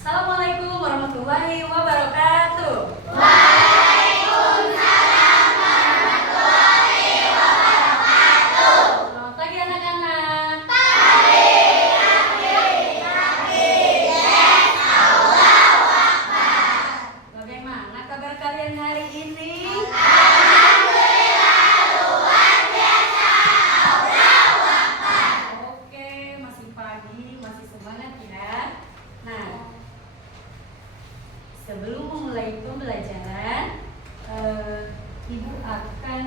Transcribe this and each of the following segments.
Assalamualaikum warahmatullahi wabarakatuh. Selamat pagi anak-anak. Bagaimana kabar kalian hari ini? Oke, masih pagi, masih semangat ya. Nah, sebelum memulai pembelajaran, Ibu akan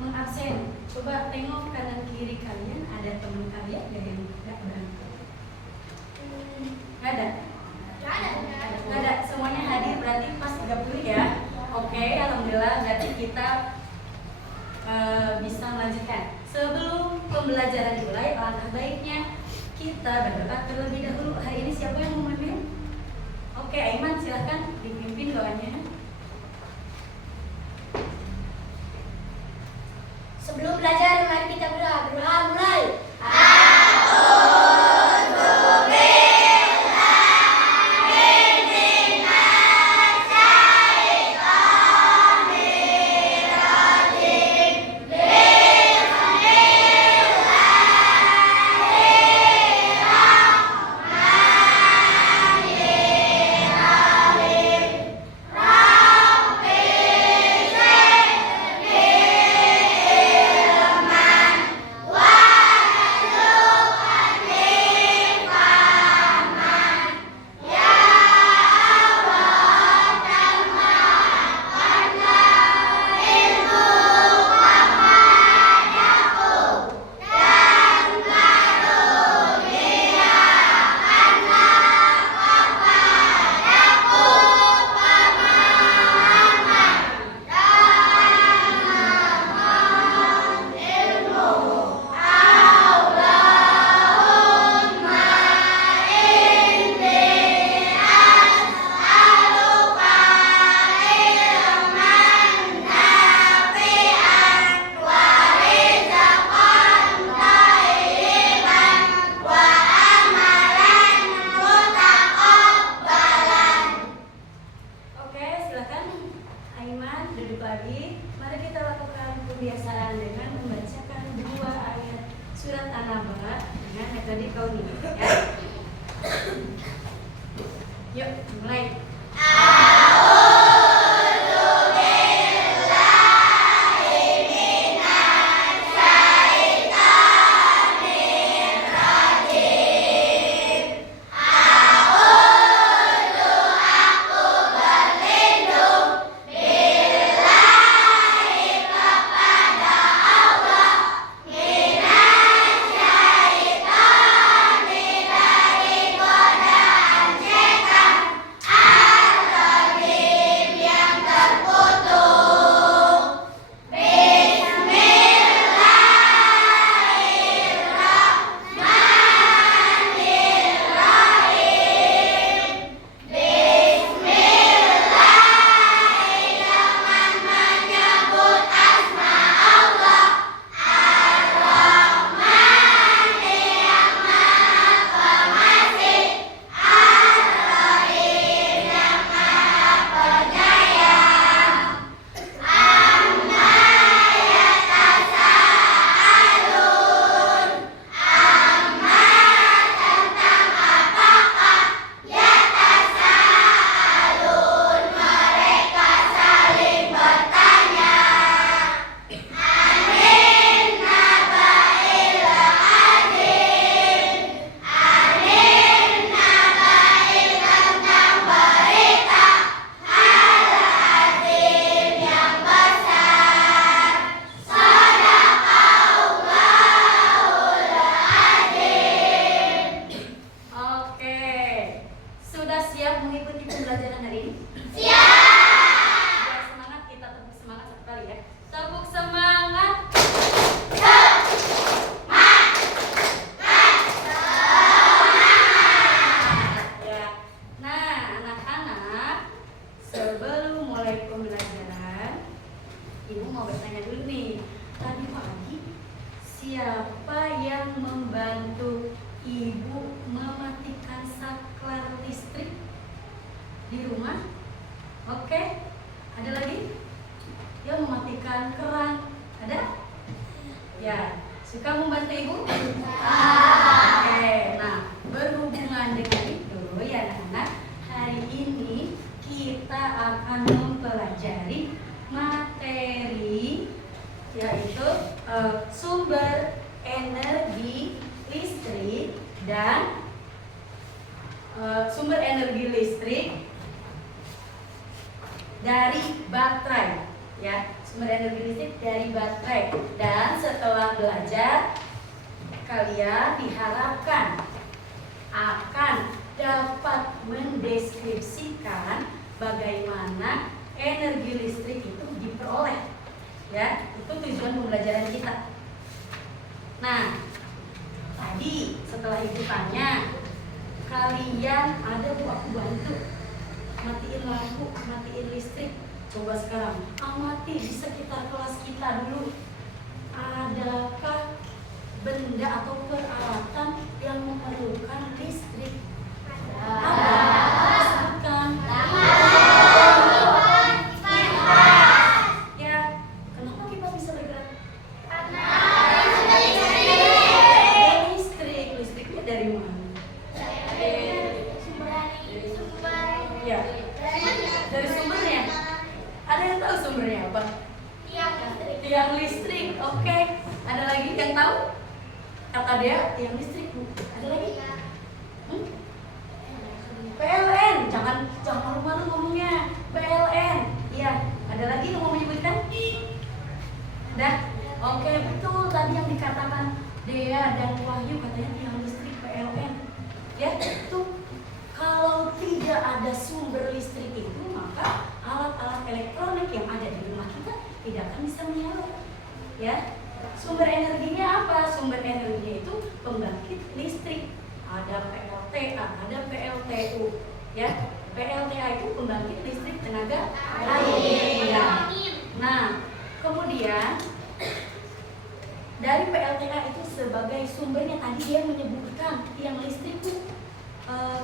mengabsen. Coba tengok kanan kiri kalian, ada teman kalian gak yang gak berangkat? Gak ada? Gak ada, semuanya hadir berarti pas 30 ya. Oke, alhamdulillah berarti kita bisa melanjutkan. Sebelum pembelajaran dimulai, alangkah baiknya kita berdoa terlebih dahulu. Hari ini siapa yang mau memimpin? Oke, Aiman silahkan dipimpin doanya. Sebelum belajar, mari kita berdoa. Berdoa mulai. Oke, silakan Aiman duduk lagi. Mari kita lakukan pembiasaan dengan membacakan 2 ayat surat An-Naba dengan metode kauni ya. Yuk, mulai. Ah! di rumah? Oke. Ada lagi? Yang mematikan keran. Ada? Ya. Suka membantu ibu? Oke. Nah, berhubungan dengan itu ya anak-anak, hari ini kita akan mempelajari materi yaitu sumber energi listrik dan sumber energi listrik dari baterai, ya, sumber energi listrik dari baterai. Dan setelah belajar, kalian diharapkan akan dapat mendeskripsikan bagaimana energi listrik itu diperoleh, ya. Itu tujuan pembelajaran kita. Nah, tadi setelah ibu tanya, kalian ada bu aku bantu matiin lampu, matiin listrik. Coba sekarang amati di sekitar kelas kita dulu, adakah benda atau peralatan yang memerlukan listrik? Ada. Sebutkan. Ya, kenapa kipas bisa bergerak? Listriknya dari mana? Ya, dari sumbernya. Ada yang tahu sumbernya apa? Tiang listrik. Oke. Ada lagi yang tahu? Kata dia tiang listrik, Bu. Ada lagi? PLN. Jangan malu-malu ngomongnya. PLN. Iya. Ada lagi yang mau menyebutkan? Udah. Oke, betul tadi yang dikatakan Dea dan Wahyu, katanya tiang listrik PLN. Ya, itu kalau tidak ada sumber listrik itu, maka alat-alat elektronik yang ada di rumah kita tidak akan bisa menyala. Ya, sumber energinya apa? Sumber energinya itu pembangkit listrik. Ada PLTA, ada PLTU. Ya, PLTA itu pembangkit listrik tenaga air. Ya. Nah, kemudian dari PLTA itu sebagai sumbernya tadi dia menyebutkan tiang listrik itu.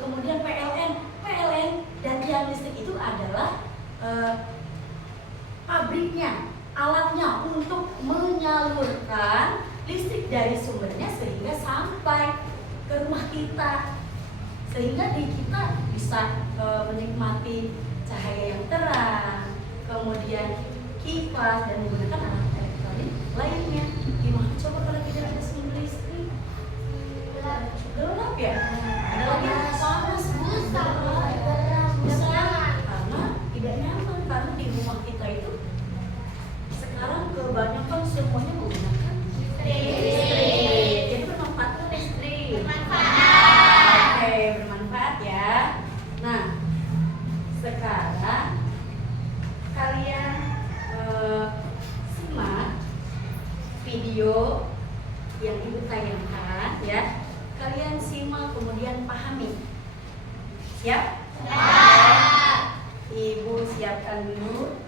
Kemudian PLN dan tiang listrik itu adalah pabriknya, alatnya untuk menyalurkan listrik dari sumbernya sehingga sampai ke rumah kita, sehingga di kita bisa menikmati cahaya yang terang, kemudian kipas dan menggunakan alat elektronik lainnya. Gimana coba kalau tidak ada sumber listrik? Gelap ya? Ada lagi panas, susah karena tidak nyaman, karena di rumah kita itu sekarang kebanyakan semuanya menggunakan listrik. Jadi bermanfaat tuh listrik. Oke, bermanfaat ya. Nah, sekarang kalian simak video yang ibu tayangkan ya. Kalian simak kemudian pahami. Siap? Ibu siapkan dulu.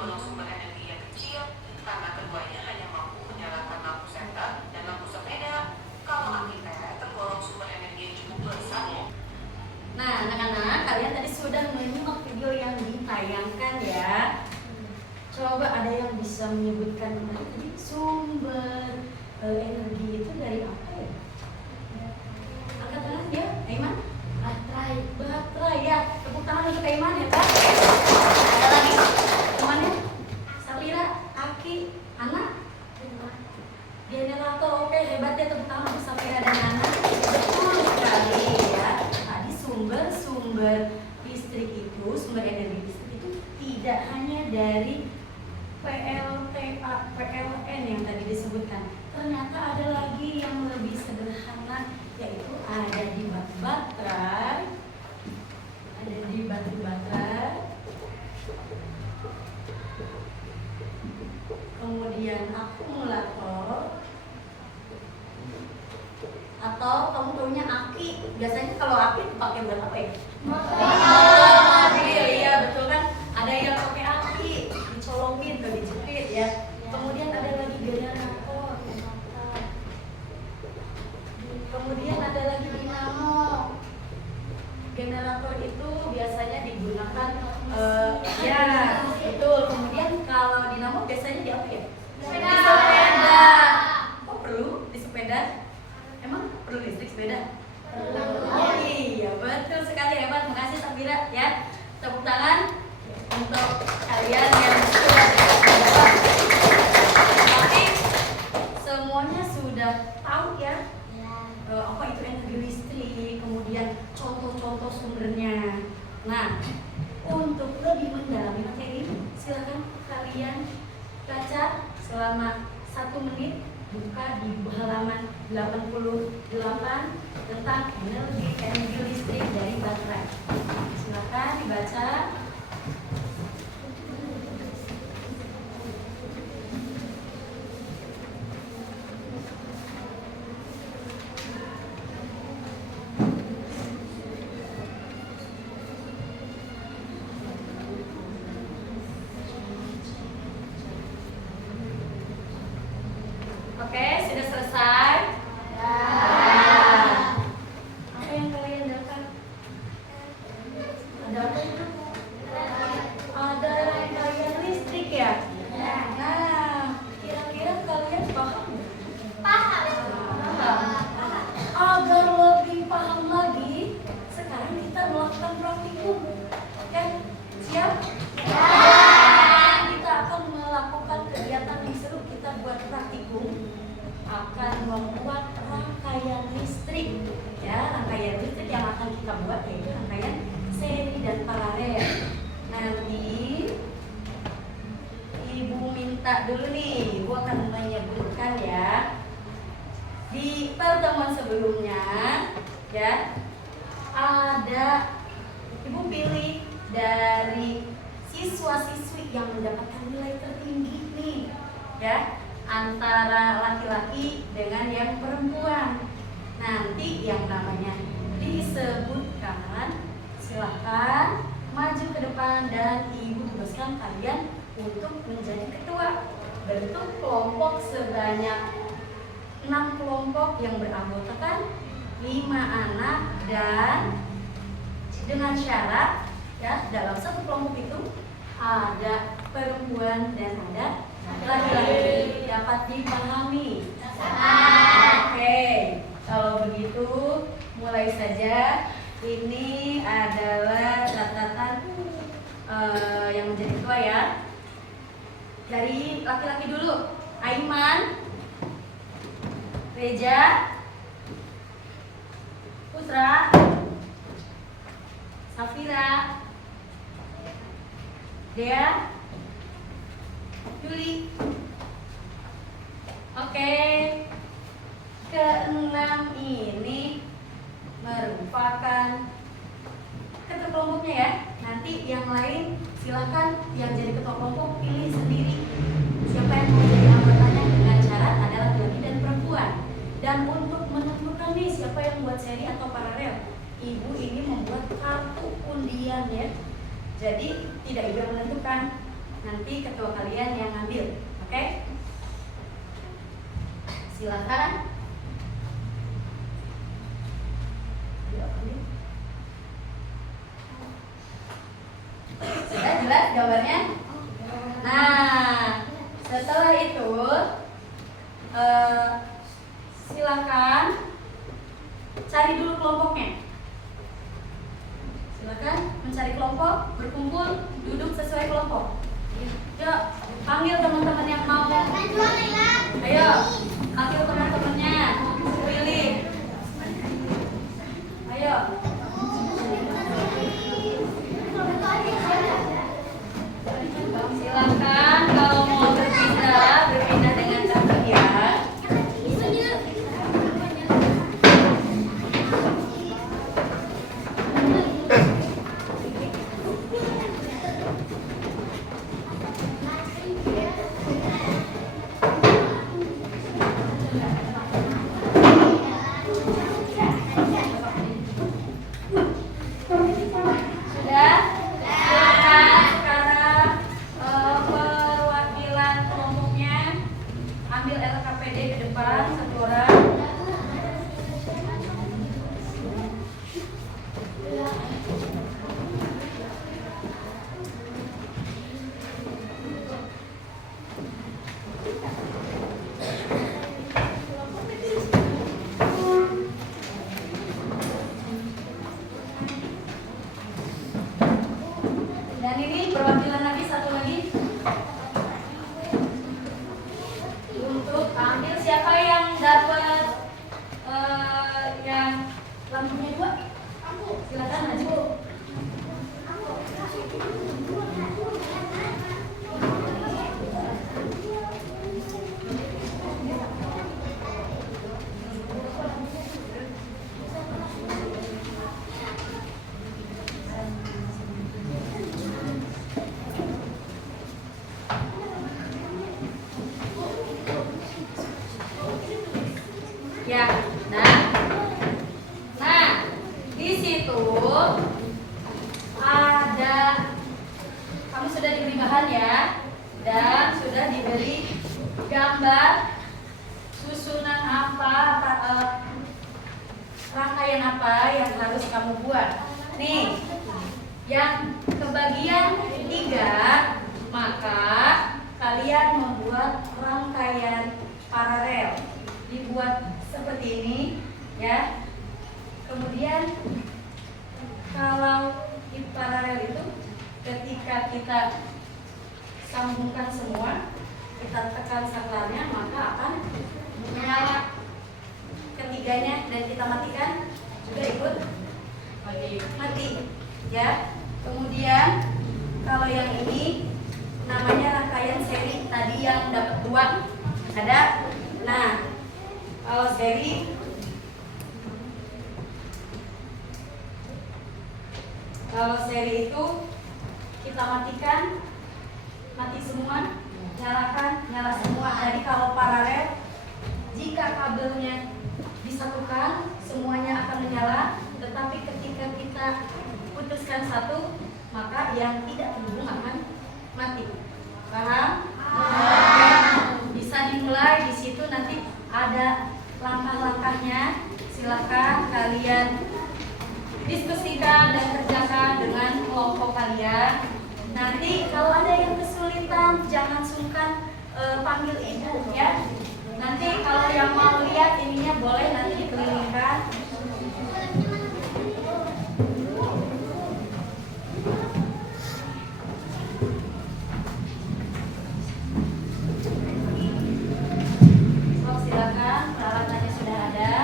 tergolong sumber energi yang kecil karena keduanya hanya mampu menyalakan lampu senter dan lampu sepeda. Kalau aki teh tergolong sumber energi yang cukup besar loh. Nah, anak-anak, kalian tadi sudah menyimak video yang ditayangkan ya. Coba ada yang bisa menyebutkan tadi sumber energi itu dari apa ya? Angkat tangan ya, Aiman. Baterai ya. Tepuk tangan untuk Aiman ya, Kak. Ada lagi temannya? Safira, Aki, Ana? Generator, oke, hebat ya, tepuk tangan untuk Safira dan Ana. Betul sekali ya. Tadi sumber listrik itu, sumber energi listrik itu tidak hanya dari PLTA, PLN yang tadi disebutkan. Ternyata ada lagi yang lebih sederhana, yaitu ada di batu baterai, kemudian akumulator, atau kamu tahunya aki. Biasanya kalau aki pakai buat apa ya? Mobil, iya betul kan? Ada yang pakai aki, dicolokin atau dijepit ya. Kemudian ada lagi generator, kemudian ada lagi dinamo. Generator itu biasanya digunakan ya betul. Kemudian kalau dinamo biasanya di apa ya? Di sepeda. Oh perlu di sepeda? Emang perlu listrik sepeda? Oh iya betul sekali, hebat. Makasih Safira ya. Tepuk tangan untuk kalian yang sudah menjawab. Tapi semuanya sudah tahu ya apa itu energi listrik, kemudian contoh-contoh sumbernya. Nah, untuk lebih mendalami materi ini, silakan kalian baca selama 1 menit, buka di halaman 88 tentang energi listrik dari baterai. Silakan dibaca. Oke, sudah selesai? Ya. Apa yang kalian dapat? Ada apa itu? Ada rangkaian listrik ya? Nah, kira-kira kalian paham? Paham. Agar lebih paham lagi, sekarang kita melakukan praktikum. Oke, siap? Ya. Kita akan melakukan kegiatan yang seru. Kita buat praktikum, akan membuat rangkaian listrik ya. Rangkaian listrik yang akan kita buat yaitu rangkaian seri dan paralel. Nanti Ibu minta dulu nih, Ibu akan menyebutkan ya. Di pertemuan sebelumnya ya, ada Ibu pilih dari siswa-siswi yang mendapatkan nilai tertinggi nih ya, antara laki-laki dengan yang perempuan. Nanti yang namanya disebutkan, silahkan maju ke depan dan Ibu tugaskan kalian untuk menjadi ketua. Bentuk kelompok sebanyak 6 kelompok yang beranggotakan 5 anak, dan dengan syarat ya, dalam satu kelompok itu ada perempuan dan ada laki-laki. Dapat dipahami? Oke, kalau begitu mulai saja. Ini adalah catatan yang menjadi ketua ya. Dari laki-laki dulu, Aiman, Reja, Putra, Safira, Dea, Juli. Oke, keenam ini merupakan ketua kelompoknya ya. Nanti yang lain silakan yang jadi ketua kelompok pilih sendiri siapa yang mau jadi anggotanya dengan syarat ada laki-laki dan perempuan. Dan untuk menentukan nih siapa yang buat seri atau paralel, Ibu ini membuat kartu undian ya. Jadi tidak Ibu yang menentukan. nanti ketua kalian yang ngambil, oke? Silakan. Sudah jelas gambarnya? Nah, setelah itu silakan cari dulu kelompoknya. Silakan mencari kelompok, berkumpul, duduk sesuai kelompok. Yuk, panggil teman-teman yang mau. Ayo, panggil teman-temannya. Pilih. Ayo. Silakan kalau mau berpindah dengan cantik ya. Sudah? Silakan sekarang perwakilan kelompoknya ambil LKPD ke depan satu orang. Dan ini perwakilan lagi, satu lagi. Untuk ambil siapa yang dapat yang lampunya 2? Silakan maju. Ya, nah, di situ ada, kamu sudah diberi bahan ya, dan sudah diberi gambar susunan apa, rangkaian apa yang harus kamu buat. Nih, yang kebagian 3, maka kalian membuat rangkaian paralel. Dibuat seperti ini ya. Kemudian kalau di paralel itu ketika kita sambungkan semua, kita tekan saklarnya, maka akan menyala ketiganya dan kita matikan juga ikut mati ya. Kemudian kalau yang ini namanya rangkaian seri, tadi yang dapat 2 ada. Nah, kalau seri itu kita matikan, mati semua, nyalakan, nyala semua. Jadi kalau paralel, jika kabelnya disatukan, semuanya akan menyala. Tetapi ketika kita putuskan satu, maka yang tidak terhubung akan mati. Paham? Bisa dimulai di situ, nanti ada langkah-langkahnya. Silakan kalian diskusikan dan kerjakan dengan kelompok kalian. Nanti kalau ada yang kesulitan, jangan sungkan panggil ibu ya. Nanti kalau yang mau lihat ininya boleh nanti dikelilingkan. Silakan, peralatannya sudah ada.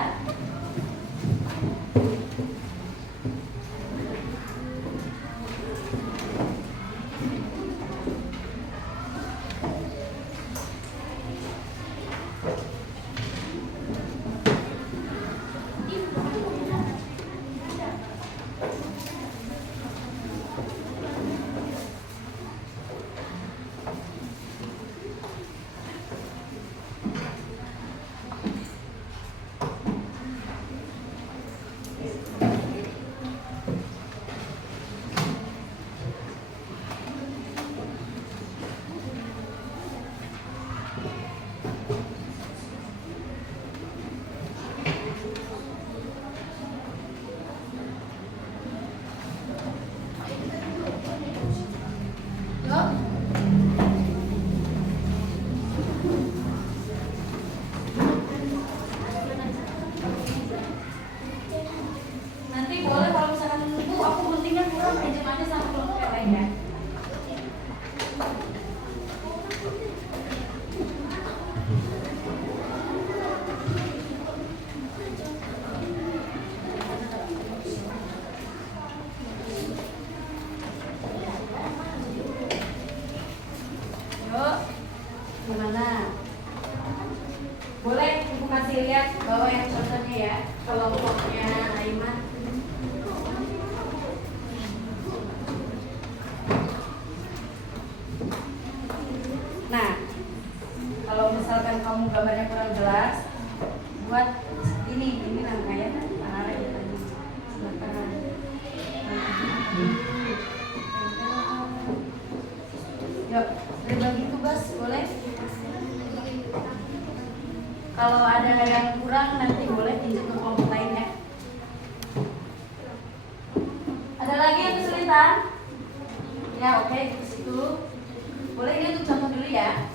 Yuk, gimana? Boleh ibu kasih lihat bahwa yang contohnya ya, kelompoknya Aiman. Nah, kalau misalkan kamu gambarnya kurang jelas, buat ini namanya arah ya tadi sebelah kanan. Yuk, berbagi tugas boleh. Kalau ada yang kurang nanti boleh pinjam ke kelompok lain ya. Ada lagi yang kesulitan? Ya oke, ke situ. Boleh ini untuk contoh dulu ya.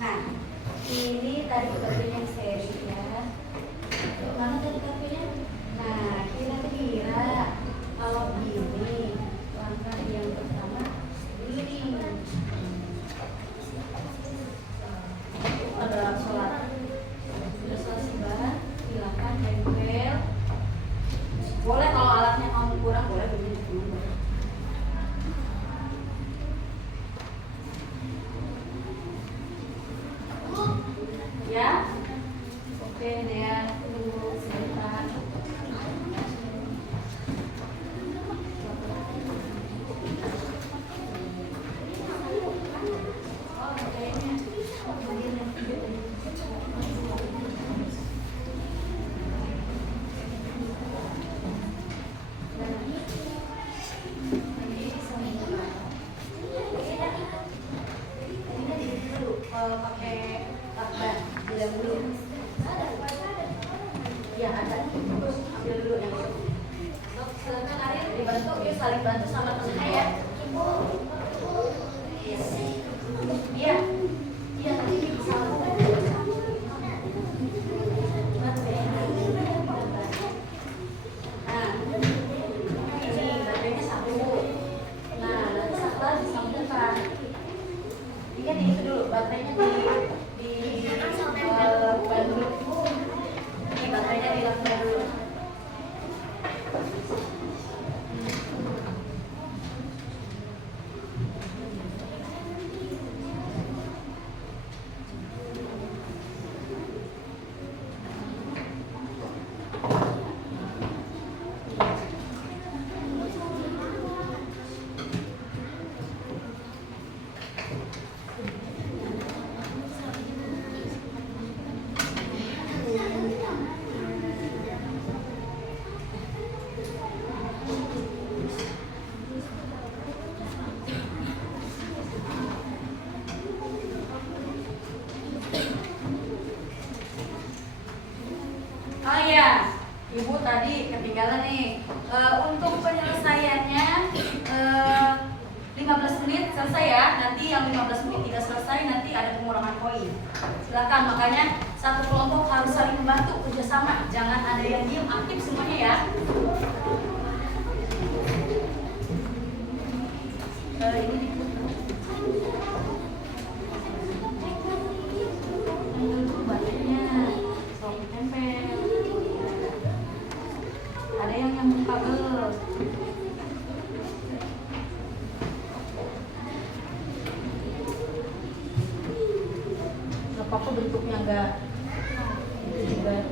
Nah, ini tadi bagian yang seri ya. Mana tadi kafenya? Nah, kira-kira kalau gini langkah yang pertama ini ada sholat. Sudah selesai bahan, silakan tempel. Boleh kalau alatnya kamu kurang boleh begini dulu. Ya, oke Dea, tunggu sebentar. Pakai lakban, bilang dulu. Ya ada, ambil dulu yang itu. Dok, silakan Arif dibantu, ya saling bantu sama temennya ya. Iya, iya tadi salah. Nah, ini baterainya satu. Nah, nanti satu lagi disambungkan. Iya di itu dulu, baterainya di lakban dulu. Ini baterainya di lakban dulu. Oh iya, Ibu tadi ketinggalan nih. Untuk penyelesaiannya 15 menit selesai ya. Nanti yang 15 menit tidak selesai nanti ada pengurangan poin. Silakan, makanya satu kelompok harus saling membantu kerjasama. Jangan ada yang diam, aktif semuanya ya. Ini baterainya selalu tempel. Ada yang nyambung kabel. Gak apa-apa bentuknya enggak itu juga.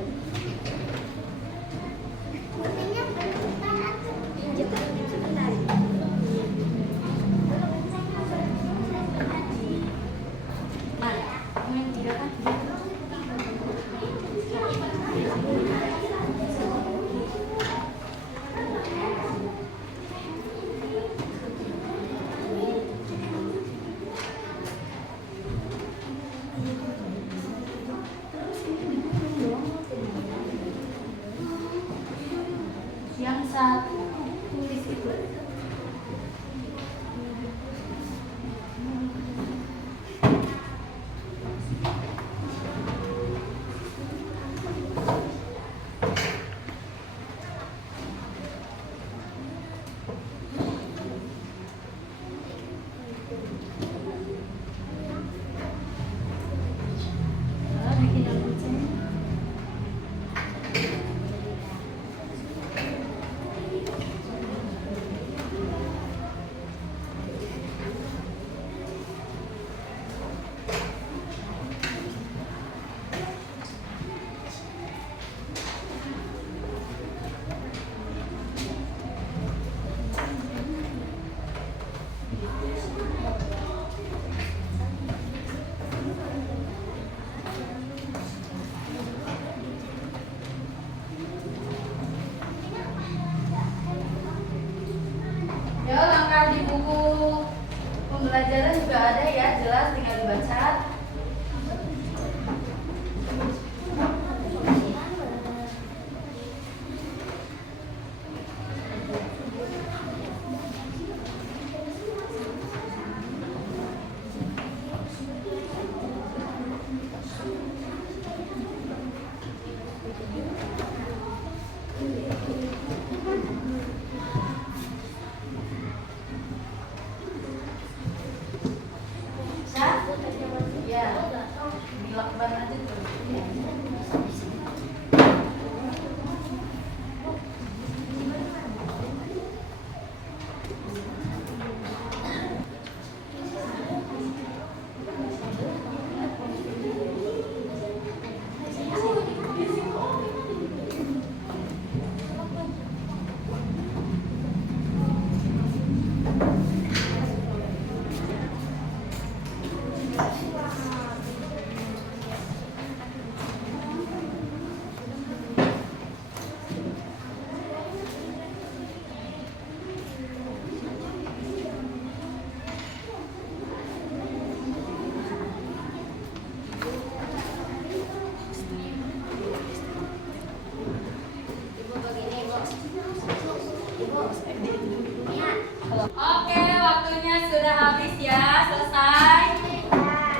Oke, waktunya sudah habis ya, selesai.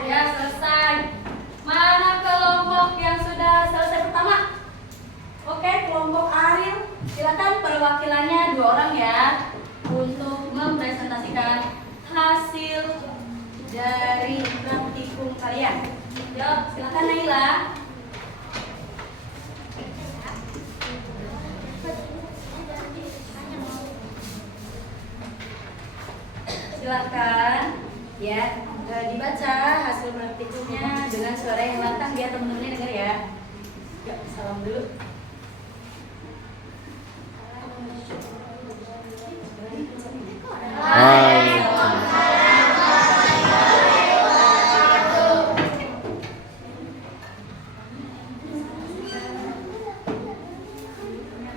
Ya, selesai. Mana kelompok yang sudah selesai pertama? Oke, kelompok Ariel, silakan perwakilannya 2 orang ya untuk mempresentasikan hasil dari praktikum kalian. Yuk, silakan Naila. Silakan ya, dibaca hasil praktikumnya dengan suara yang lantang biar teman-temannya dengar ya. Yuk, salam dulu.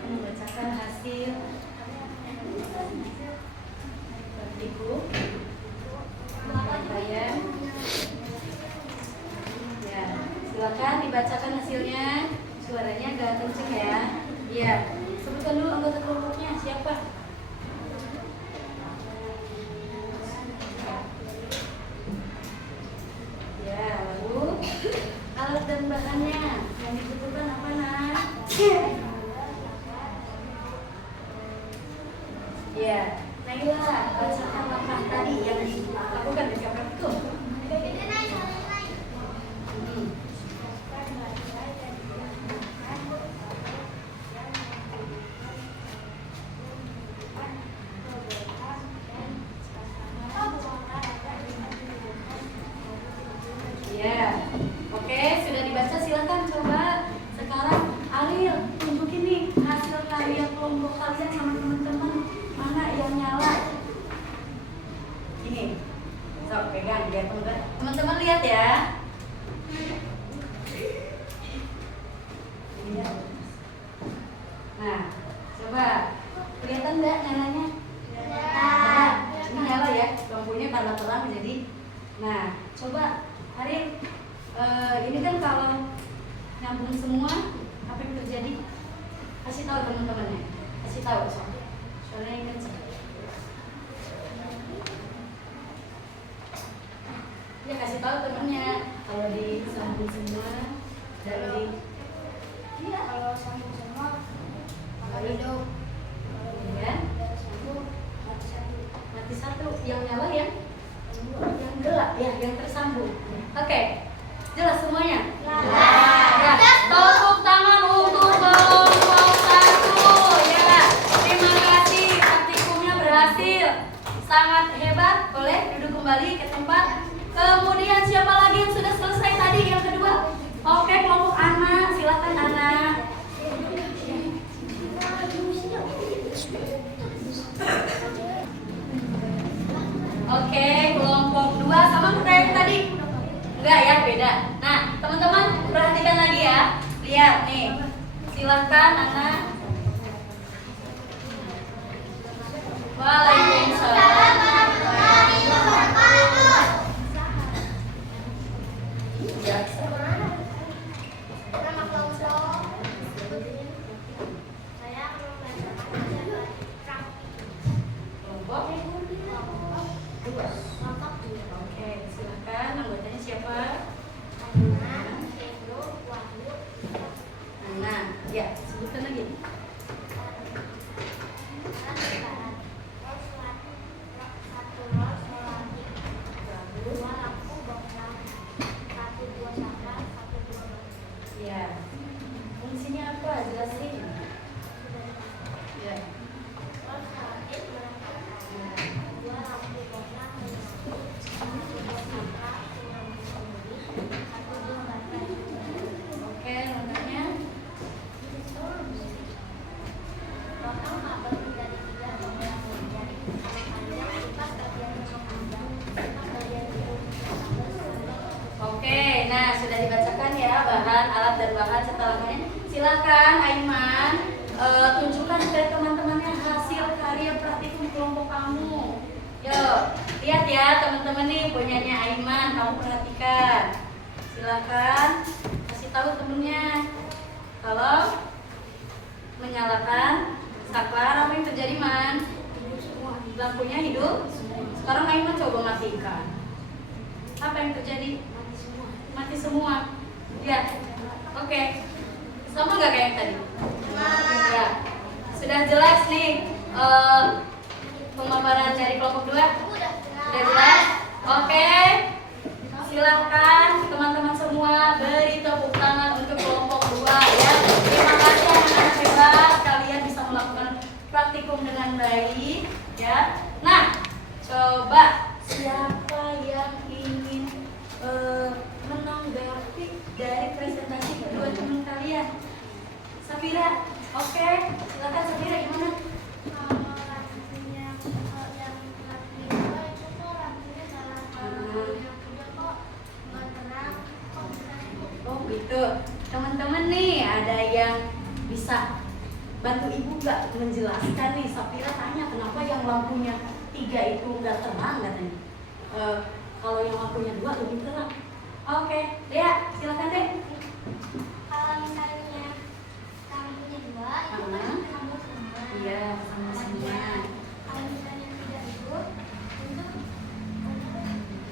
Membacakan hasil praktikum kalian. Ya, silakan dibacakan hasilnya. Suaranya agak kenceng ya. Iya, sebutkan dulu anggota kelompoknya siapa. Ya, lalu alat dan bahannya yang dibutuhkan apa, Nak? Ya, Naila, bacakan langkah tadi yang dilakukan ketika praktikum. Ya, oke, sudah dibaca, silakan coba sekarang Ariel tunjukin nih hasil karya kelompok kalian sama teman-teman, mana yang nyala. Ini, sok pegang biar teman-teman lihat ya. Nah, coba kelihatan nggak nyalanya? Nah, ini nyala ya, lampunya karena terang jadi. Nah, coba Ariel, ini kan kalau nyambung semua, apa yang terjadi? Kasih tahu teman-temannya, kasih tahu soalnya yang kenceng. Ya, kasih tahu temannya kalau disambung semua dari. Iya, kalau sambung semua Lalu hidup, ya, mati satu, yang nyala yang gelap ya, yang tersambung. Oke, jelas semuanya? Ya, tepuk tangan untuk kelompok 1 ya. Terima kasih, praktikumnya berhasil, sangat hebat. Boleh duduk kembali ke tempat. Kemudian siapa lagi yang sudah selesai tadi yang kedua? Oke, kelompok Ana, silakan Ana. Oke, kelompok 2 sama kayak tadi? Enggak ya, beda. Nah, teman-teman perhatikan lagi ya. Lihat nih. Silakan anak. Waalaikumsalam. Ya. Nama kelompok saya Kelompok 2. Oke, silakan anggotanya siapa? Nah, ya, sebutkan lagi. kan alat dan bahan serta lampunya. Silakan Aiman tunjukkan ke teman-temannya hasil karya praktikum kelompok kamu. Yuk, lihat ya teman-teman nih punyanya Aiman, kamu perhatikan. Silakan kasih tahu temennya. Kalau menyalakan saklar, apa yang terjadi, Man? Lampunya hidup. Sekarang Aiman coba matikan. Apa yang terjadi? Mati semua. Ya, oke. Sama nggak kayak yang tadi? Ya. Sudah jelas nih pemaparan dari kelompok 2? Sudah jelas? Oke. Silahkan teman-teman semua beri tepuk tangan untuk kelompok 2 ya. Terima kasih anak-anak hebat, kalian bisa melakukan praktikum dengan baik ya. Nah, coba siapa yang ingin menanggapi dari presentasi kedua teman kalian? Safira, oke, silakan Safira, gimana? Oh gitu, teman-teman nih ada yang bisa bantu ibu nggak menjelaskan nih? Safira tanya kenapa yang lampunya 3 itu nggak terang katanya. Kalau yang lampunya 2 lebih terang. Oke, Dea, silakan deh. Kalau misalnya lampunya 2 itu kan sama semua. Iya, sama semua. Kalau misalnya 3 itu untuk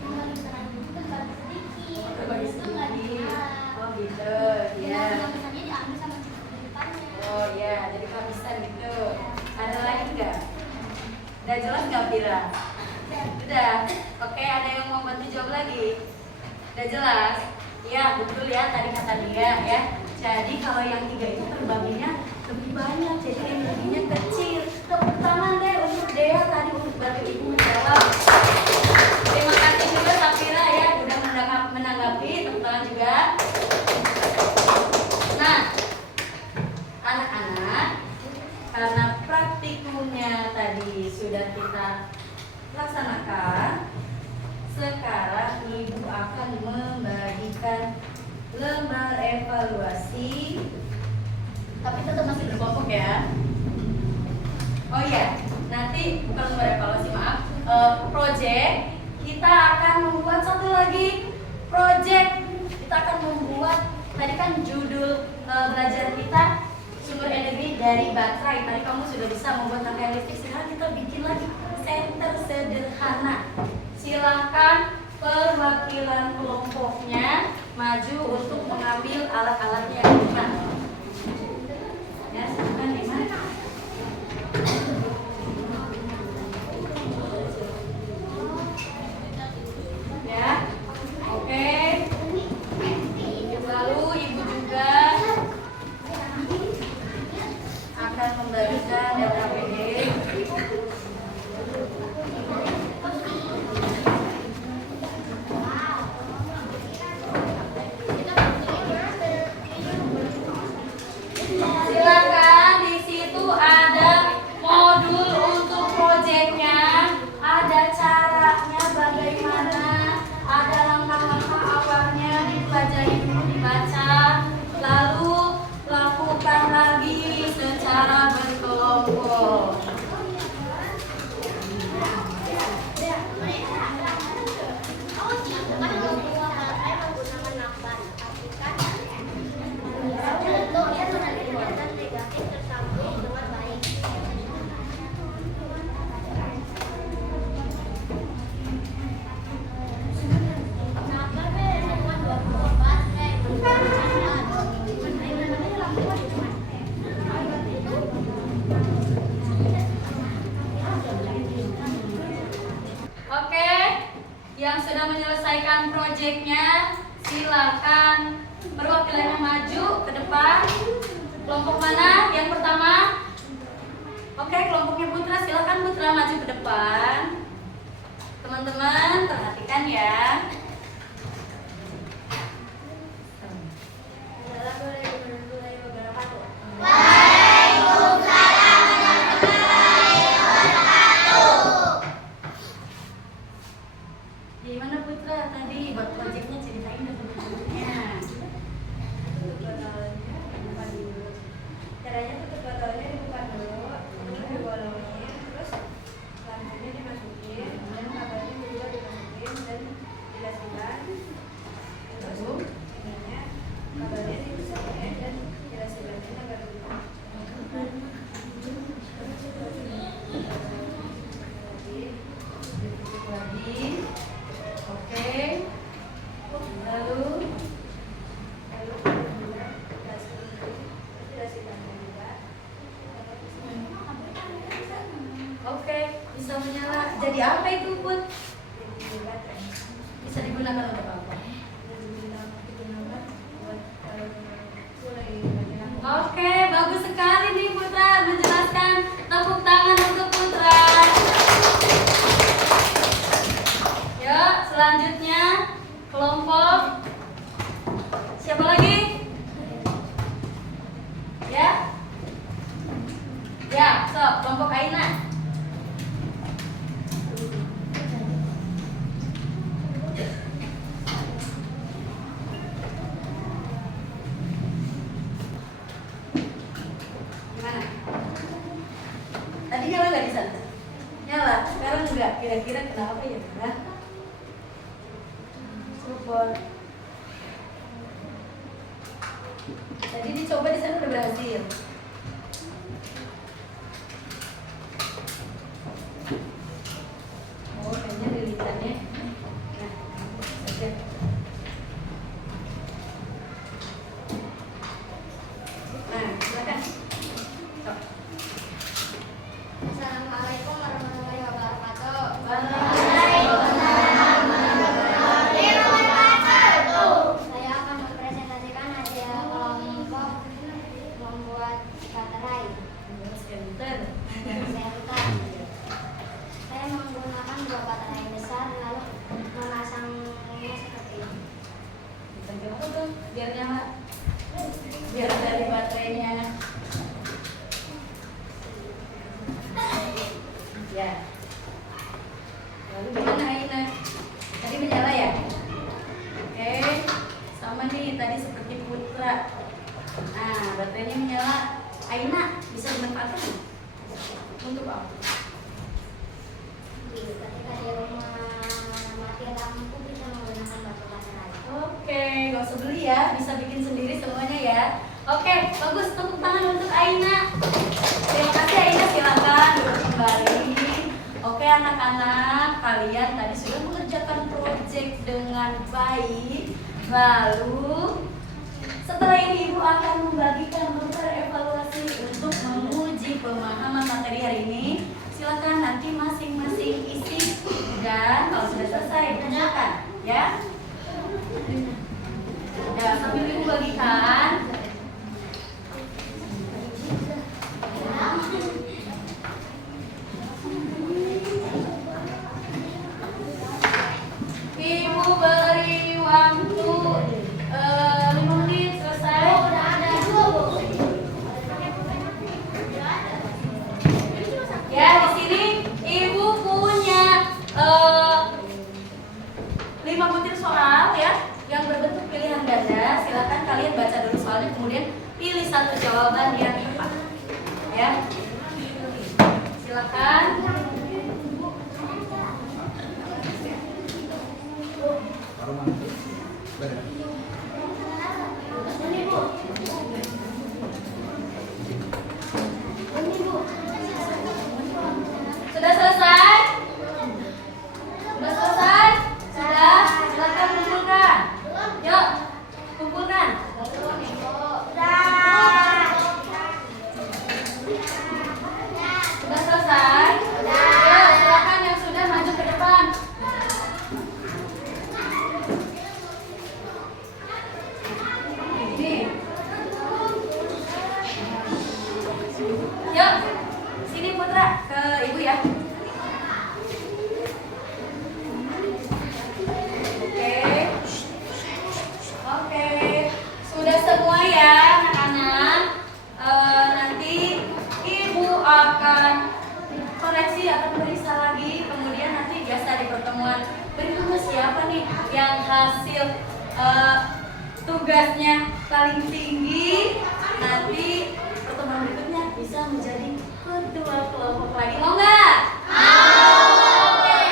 membagi terang itu terbagi sedikit. Berbagi Itu nggak sedikit. diterang. Oh gitu, Ya, ya. yang misalnya diambil sama di depannya. Oh ya, jadi kehabisan gitu. Ada lagi nggak? Udah jelas nggak, Fira? Udah. Oke, ada yang mau bantu jawab lagi? Udah jelas? Iya, betul ya tadi kata dia ya. Jadi kalau yang 3 itu terbaginya lebih banyak, jadi energinya kecil. Tepuk tangan deh untuk Dea tadi untuk bantu ibu menjawab. Terima kasih juga Safira ya udah menanggapi. Tepuk tangan juga. Nah, anak-anak, karena praktikumnya tadi sudah kita laksanakan, sekarang ibu akan membagikan lembar evaluasi, tapi tetap masih berkelompok ya. Oh iya, nanti bukan lembar evaluasi, maaf, project. Kita akan membuat satu lagi project. Kita akan membuat, tadi kan judul belajar kita sumber energi dari baterai. Tadi kamu sudah bisa membuat rangkaian listrik. Sekarang kita bikin lagi senter sederhana. Silahkan perwakilan kelompoknya maju untuk mengambil alat-alatnya di depan. Ya, silakan Iman. Ya, oke. Lalu ibu juga akan membagikan LKPD. Silakan, di situ ada modul untuk proyeknya, ada caranya bagaimana, ada langkah-langkah awalnya dipelajari dulu, dibaca, lalu lakukan lagi secara berkelompok. Oke, yang sudah menyelesaikan proyeknya, silakan perwakilannya maju ke depan. Kelompok mana? Yang pertama? Oke, kelompoknya Putra, silakan Putra maju ke depan. Teman-teman, perhatikan ya. Gimana Putra tadi buat proyeknya, ceritain dong teman-temannya. lagi. Oke. Lalu oke, bisa menyala. Jadi apa itu, Put? Bisa digunakan untuk apa? Oke, bagus sekali nih Putra menjelaskan. Tepuk tangan untuk Putra. Yuk, selanjutnya kelompok siapa lagi? Ya? Ya, sok kelompok Aina. Gimana? Tadi nyala nggak di sana? Nyala, sekarang enggak. Kira-kira kenapa ya? Nah? Support. Tadi dicoba di sana udah berhasil. Oh, kayaknya lilitannya. Nah, saja. Nah, silakan. Sok. Assalamualaikum warahmatullahi wabarakatuh. Saya akan mempresentasikan hasil kelompok membuat baterai. Center. Senter. Saya menggunakan dua baterai besar lalu memasangnya seperti ini. Pegang apa tuh? Biar nyala. Biar dari baterainya. Ya. Lalu gimana Aina? Tadi menyala ya? Oke. Sama nih tadi seperti Putra. Nah, baterainya menyala. Aina bisa dimanfaatkan untuk apa? Ketika di rumah mati lampu bisa menggunakan baterai. Oke, gak usah beli ya, bisa bikin sendiri semuanya ya. Oke, bagus, tepuk tangan untuk Aina. Terima kasih Aina, silakan duduk kembali. Oke anak-anak, kalian tadi sudah mengerjakan proyek dengan baik. Lalu setelah ini Ibu akan membagikan nomor evaluasi untuk menguji pemahaman materi hari ini. Silakan nanti masing-masing isi dan kalau sudah selesai kerjakan ya. Ya, sambil Ibu bagikan. Ibu beri waktu 5 menit selesai. Ya, di sini Ibu punya 5 butir soal ya yang berbentuk pilihan ganda. Silakan kalian baca dulu soalnya, kemudian pilih satu jawaban yang tepat. Ya. Silakan. Sudah selesai? Sudah selesai? Sudah? Silakan kumpulkan. Yuk, kumpulkan. Sudah selesai? Yuk, silakan yang sudah maju ke depan. Nih. Yuk, sini Putra ke Ibu ya. Oke, sudah semua ya anak-anak. Nanti Ibu akan koreksi, akan periksa lagi. Kemudian nanti biasa di pertemuan berikutnya siapa nih yang hasil tugasnya paling tinggi. Nanti pertemuan berikutnya bisa menjadi kedua kelompok lagi. Mau nggak? Oke,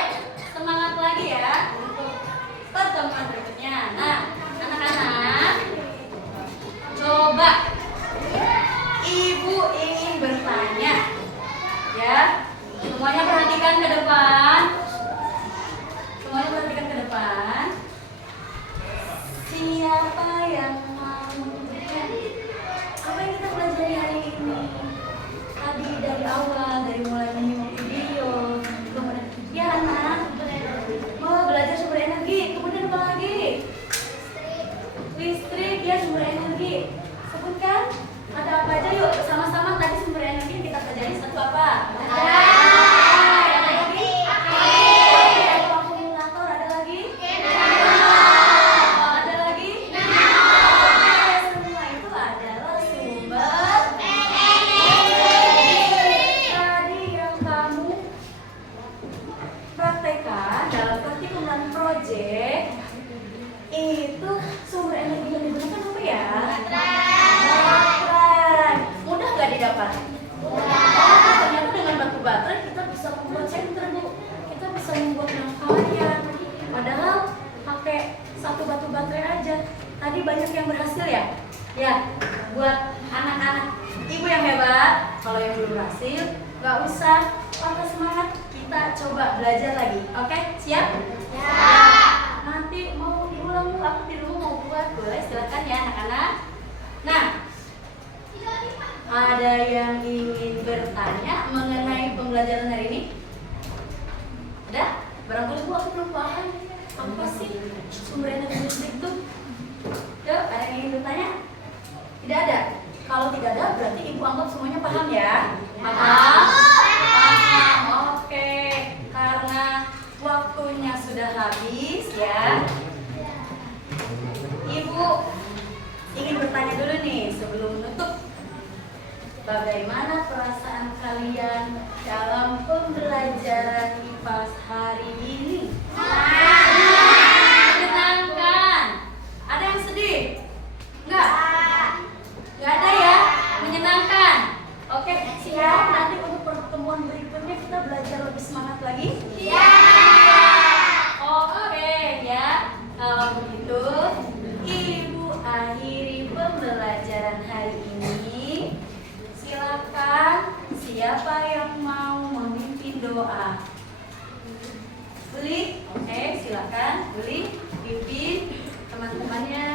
semangat lagi ya untuk pertemuan berikutnya. Nah, anak-anak, coba Ya, semuanya perhatikan ke depan. Semuanya perhatikan ke depan. Siapa yang mau memberikan apa yang kita pelajari hari ini? Tadi dari awal, dari mulai menyimak video, kemudian ya anak mau belajar sumber energi, kemudian apa lagi? Listrik, ya sumber energi. Sebutkan ada apa aja yuk sama-sama tadi sumber energi yang kita pelajari satu apa? Itu sumber energi yang digunakan apa ya? Baterai. Mudah gak didapat? Mudah. Ternyata dengan batu baterai kita bisa membuat senter, Bu. Kita bisa membuat rangkaian. Padahal pakai satu batu baterai aja. Tadi banyak yang berhasil ya? Ya, buat anak-anak ibu yang hebat. Kalau yang belum berhasil, gak usah patah semangat. Kita coba belajar lagi. Oke, siap? Ya. Nanti mau diulang, aku di rumah mau buat, boleh silakan ya anak-anak. Nah, ada yang ingin bertanya mengenai pembelajaran hari ini? Ada? Barangkali Bu, aku belum paham apa sih sumber energi listrik itu? Yuk, ada yang ingin bertanya? Tidak ada? Kalau tidak ada, berarti Ibu anggap semuanya paham ya? Paham? Paham, oke. Karena waktunya sudah habis ya. Ibu ingin bertanya dulu nih sebelum menutup. Bagaimana perasaan kalian dalam pembelajaran IPA hari ini? Menyenangkan. Ada yang sedih? Enggak? Enggak ada ya? Menyenangkan. Oke, siap. Nanti untuk pertemuan berikutnya kita belajar lebih semangat lagi. Iya. Oke ya. Kalau begitu, Ibu akhiri pembelajaran hari ini. Silakan siapa yang mau memimpin doa. Beli, oke silakan Beli pimpin teman-temannya